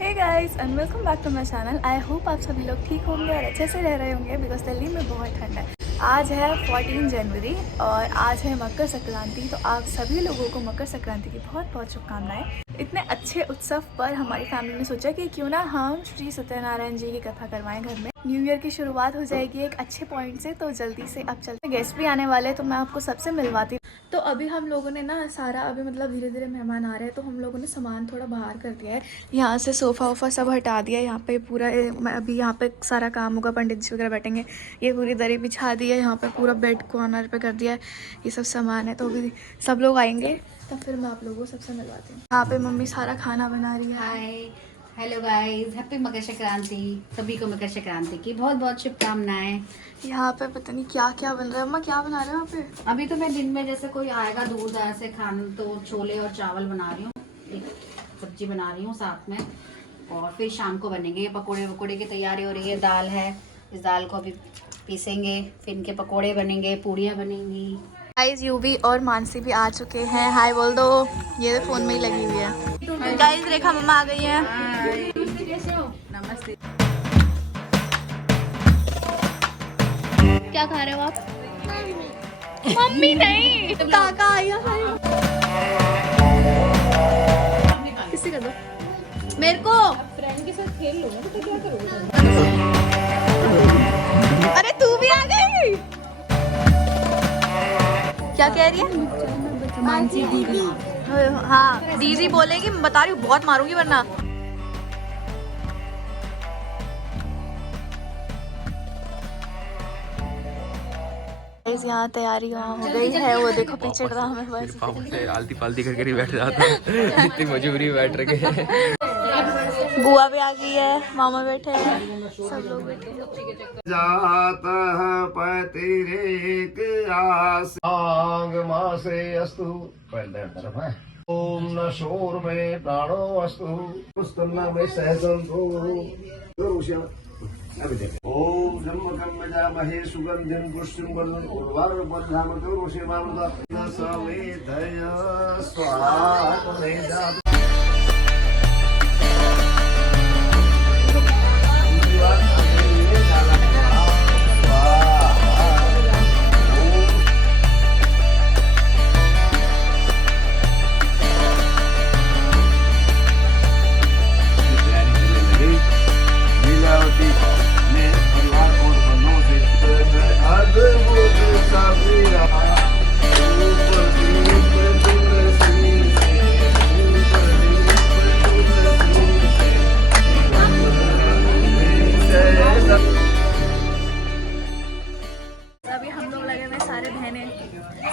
Hey guys and welcome back to my channel. I hope आप सभी लोग ठीक होंगे और अच्छे से रह रहे होंगे बिकॉज दिल्ली में बहुत ठंड है। आज है 14 जनवरी और आज है मकर संक्रांति। तो आप सभी लोगों को मकर संक्रांति की बहुत बहुत शुभकामनाएं। इतने अच्छे उत्सव पर हमारी फैमिली ने सोचा कि क्यों ना हम श्री सत्यनारायण जी की कथा करवाएं घर में। न्यू ईयर की शुरुआत हो जाएगी एक अच्छे पॉइंट से, तो जल्दी से अब चलते। गेस्ट भी आने वाले हैं तो मैं आपको सबसे मिलवाती हूँ। तो अभी हम लोगों ने ना सारा अभी मतलब धीरे धीरे मेहमान आ रहे हैं तो हम लोगों ने सामान थोड़ा बाहर कर दिया है। यहाँ से सोफ़ा वोफ़ा सब हटा दिया है। यहाँ पे पूरा अभी यहाँ पे सारा काम होगा, पंडित जी वगैरह बैठेंगे। ये पूरी दरी बिछा दी है, यहाँ पे पूरा बेड कॉर्नर पे कर दिया है। ये सब सामान है तो अभी सब लोग आएंगे तो फिर मैं आप लोगों को सबसे मिलवाती हूँ। यहाँ पे मम्मी सारा खाना बना रही है। Hi hello guys, happy Makar Sankranti. सभी को मकर संक्रांति की बहुत बहुत शुभकामनाएं। यहाँ पे पता नहीं क्या क्या बन रहा है। अम्मा क्या बना रहे हो यहाँ पे? अभी तो मैं दिन में जैसे कोई आएगा दूर दराज से खाना तो छोले और चावल बना रही हूँ, एक सब्जी बना रही हूँ साथ में, और फिर शाम को बनेंगे पकोड़े वकोड़े की तैयारी हो रही है। दाल है, इस दाल को अभी पीसेंगे, फिर इनके पकोड़े बनेंगे, पूड़ियाँ बनेंगी। गाइस यूवी और मानसी भी आ चुके हैं। हाय बोल दो। ये फोन में ही लगी हुई है। गाइस रेखा मम्मा आ गई है। नमस्ते। क्या खा रहे हो आप? मम्मी नहीं, काका आया है। किसी का दो मेरे को। फ्रेंड के साथ खेल लो तो क्या करोगे? अरे तू भी आ गई। क्या कह रही है? मानसी दीदी। हाँ दीदी बोलेगी, मैं बता रही हूँ बहुत मारूंगी वरना। यहाँ तैयारी हो गई है, वो देखो पीछे ड्राम है बस। आलती पालती करके नहीं बैठ जाता इतनी मजबूरी बैठ रखे। बुआ भी आ गई है, मामा बैठे हैं, सब लोग बैठे हैं। जाता पतिरेक आस आंग मासे अस्तु। पहले तरफ है ओम न शोर में प्राणो अस्तु पुस्तन्ना में सहसंतो। अभी देखो ओम ब्रह्म जामहे सुगंधिं पुष्टिं वर्धन उर्वर बन्धामतो ऋषि मामदा सवेदय स्वाहा मेधा।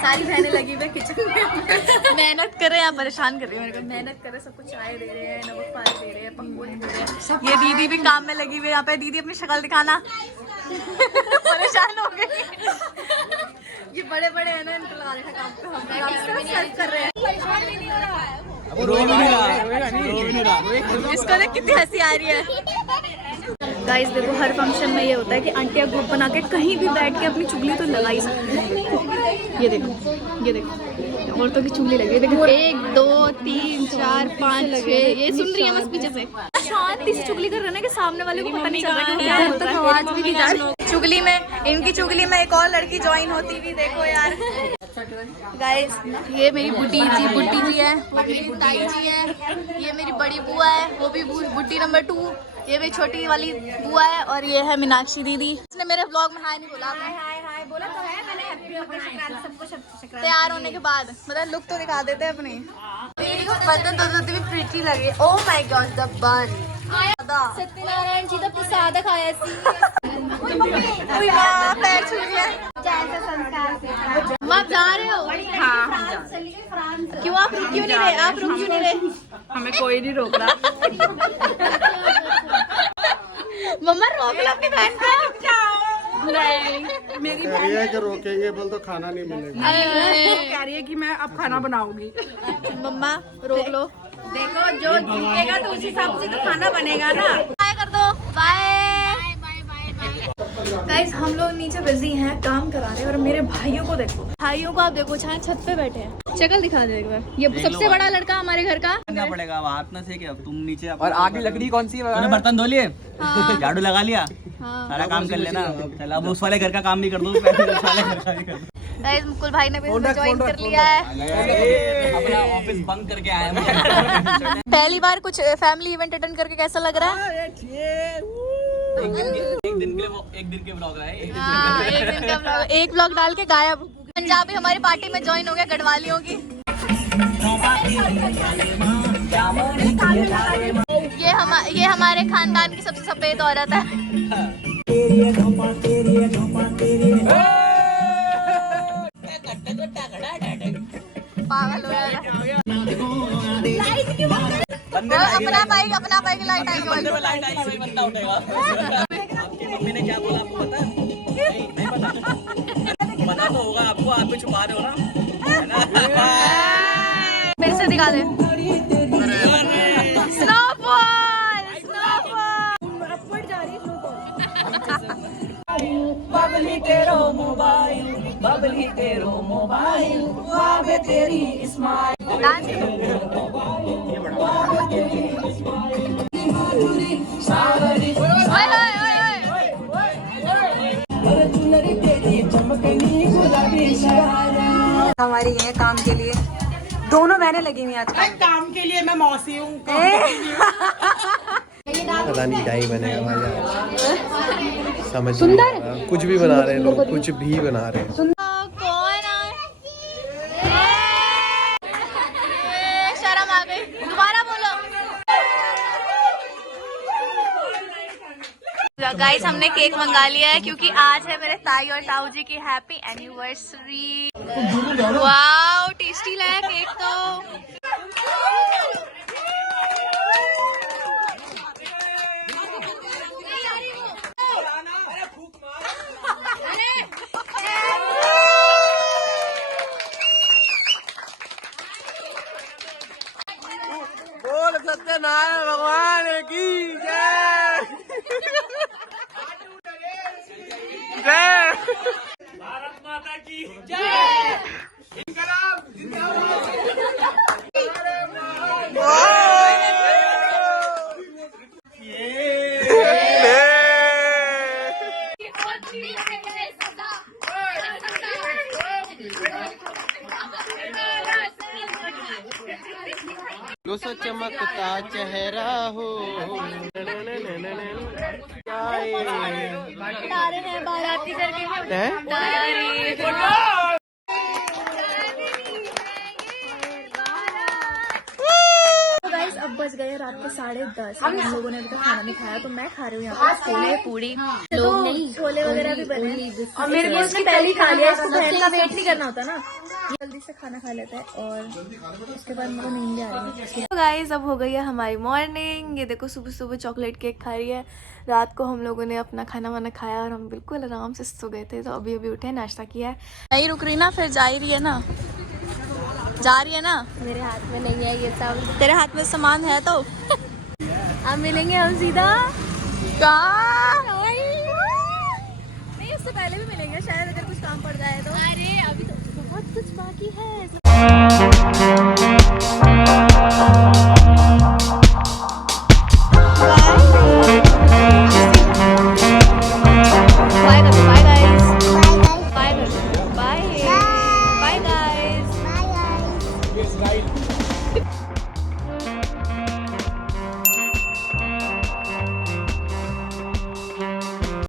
सारी बहनें लगी हुई किचन में मेहनत कर रहे हैं। परेशान कर रही है मेरे को। मेहनत कर रहे, सबको चाय दे रहे हैं, नमक पानी दे रहे हैं, पकौड़े दे रहे हैं। ये दीदी भी काम में लगी हुई है। यहाँ पे दीदी अपनी शक्ल दिखाना। परेशान हो गई। ये बड़े बड़े है ना, इनको लगा रखा काम पे। हम हेल्प कर रहे हैं। परेशान भी नहीं हो रहा है। इसको देख कितनी हंसी आ रही है। गाइस देखो हर फंक्शन में ये होता है कि आंटियाँ ग्रुप बना के कहीं भी बैठ के अपनी चुगली तो लगा ही सकती है। ये देखो, ये देखो औरतों की चुगली लगी है। देखो 1 2 3 4 5 6। ये सुन रही है बस पीछे से शांति से चुगली कर रहे हैं कि सामने वाले को पता नहीं चल रहा है। यहाँ तक आवाज भी नहीं जा रही। चुगली में, इनकी चुगली में एक और लड़की ज्वाइन होती हुई देखो यार। गाइस ये मेरी बुड्ढी जी है, वो मेरी ताई जी है, ये मेरी बड़ी बुआ है, वो भी बुड्ढी नंबर 2, ये मेरी छोटी वाली बुआ है, और ये है मीनाक्षी दीदी। इसने मेरे व्लॉग में हाय नहीं बोला। हाय बोला तो है मैंने। हैप्पी मकर संक्रांति सबको। तैयार होने के बाद मतलब लुक तो दिखा देते हैं अपनी। दीदी को बर्तन दो भी प्रीटी लगे। ओह माय गॉड द बन। सत्यनारायण जी का प्रसाद खाया पैर छू लिया। आप जा रहे हो? हाँ। क्यों आप रुक क्यों नहीं रहे? आप रुक क्यों नहीं रहे? हमें कोई नहीं रोक रहा। मम्मा रोक लो अपनी बहन को। नहीं मेरी कह रही है कि रोकेंगे बोल तो खाना नहीं मिलेगा। कह रही है कि मैं अब खाना बनाऊंगी। मम्मा रोक लो। देखो जो जीतेगा तो उस हिसाब से तो खाना बनेगा ना। बाय कर दो। बाय। गाइस हम लोग नीचे बिजी हैं काम करा रहे हैं और मेरे भाइयों को देखो, भाइयों को आप देखो छाया छत पे बैठे हैं। शक्ल दिखा दे एक बार, ये सबसे बड़ा लड़का हमारे घर का। करना पड़ेगा अब हाथ में से कि अब तुम नीचे और आगे लकड़ी कौन सी है? तूने बर्तन धो लिए, हाँ। झाड़ू लगा लिया, हाँ। सारा काम कर लेना। चल अब उस वाले घर का काम भी कर दो, उस वाले घर का भी कर दो। गाइस मुकुल भाई ने भी ज्वाइन कर लिया है। अपना ऑफिस बंद करके आए हैं। पहली बार कुछ फैमिली इवेंट अटेंड करके कैसा लग रहा है? एक दिन के ब्लॉग रहा है। हाँ, एक दिन का vlog, एक व्लॉग डाल के गायब। पंजाबी हमारी पार्टी में ज्वाइन हो गया गढ़वालियों की। ये हमारे खानदान की सबसे सफेद औरत है। पागल हो जाएगा। अपना बाइक लाइट आई लाइट आई वही बंदा उठेगा। आपकी मम्मी ने क्या बोला आपको पता? नहीं पता। पता तो होगा आपको, आप भी छुपा रहे हो ना। फिर से दिखा दे। Snowfall, snowfall. अपवर्ड जा रही है स्नोफॉल। बबली तेरो मोबाइल, बबली तेरो मोबाइल, बाबे तेरी स्माइल। डांस करो। ओए ओए हमारी है काम के लिए, दोनों बहनें लगी हुई आज काम के लिए मैं मौसी हूँ। पता नहीं क्या ही बनेगा भाई, समझ नहीं आ रहा। कुछ भी बना रहे हैं लोग, कुछ भी बना रहे हैं। कौन आए? शर्म आ गई, दोबारा बोलो। गाइस हमने केक मंगा लिया है क्योंकि आज है मेरे ताई और ताऊ जी की हैप्पी एनिवर्सरी। वाओ टेस्टी लगा केक तो। बोल सत्यनारायण भगवान की जय। जय भारत माता की जय। इनकलाब जिंदाबाद। लो सो चमकता चेहरा हो। तारे हैं बाराती करके गाइस अब बज गए रात के 10:30। हम लोगों ने अभी तक खाना नहीं खाया तो मैं खा रही हूँ यहाँ पे छोले पूड़ी। लोग नहीं, छोले वगैरह भी बने और मेरे को उसने पहले ही खा लिया। इसको बहन का वेट नहीं करना होता ना, जल्दी से खाना खा लेता है और उसके बाद मेरे को नींद आ रही है। तो गाइस अब हो गई है हमारी मॉर्निंग। ये देखो सुबह सुबह चॉकलेट केक खा रही है। रात को हम लोगों ने अपना खाना वाना खाया और हम बिल्कुल आराम से सो गए थे। तो अभी अभी उठे, नाश्ता किया है। नहीं रुक रही ना, फिर जा ही रही है ना, जा रही है ना। मेरे हाथ में नहीं है ये सब, तेरे हाथ में सामान है तो अब मिलेंगे हम सीधा कहाँ? नहीं उससे पहले भी मिलेंगे शायद, अगर कुछ काम पड़ जाए तो। अरे अभी तो बहुत कुछ बाकी है।